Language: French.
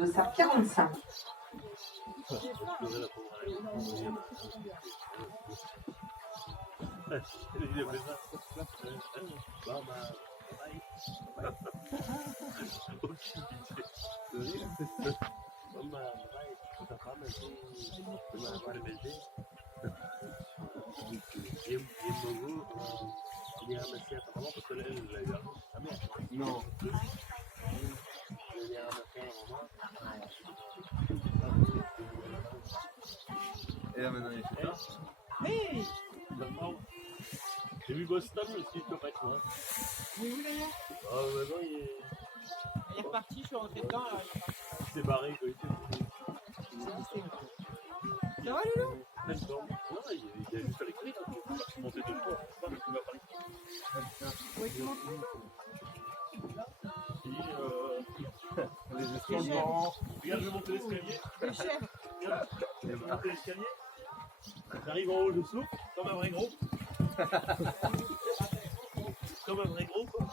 2h45. Non. Et là maintenant il est là. Mais J'ai vu Boston aussi, peut être moi. oui, d'ailleurs. Ah, maintenant il Il est reparti, je suis rentré dedans. Là, s'est barré quoi. ça va, Loulou? Non, il a juste à l'écrit, je suis monté deux fois. Mais tu m'as parlé. Oui, tu montes? Les escaliers. Regarde, je vais monter l'escalier. Le chef. Regarde, je vais monter l'escalier. J'arrive en haut, je souffle, comme un vrai gros. Comme un vrai gros, quoi.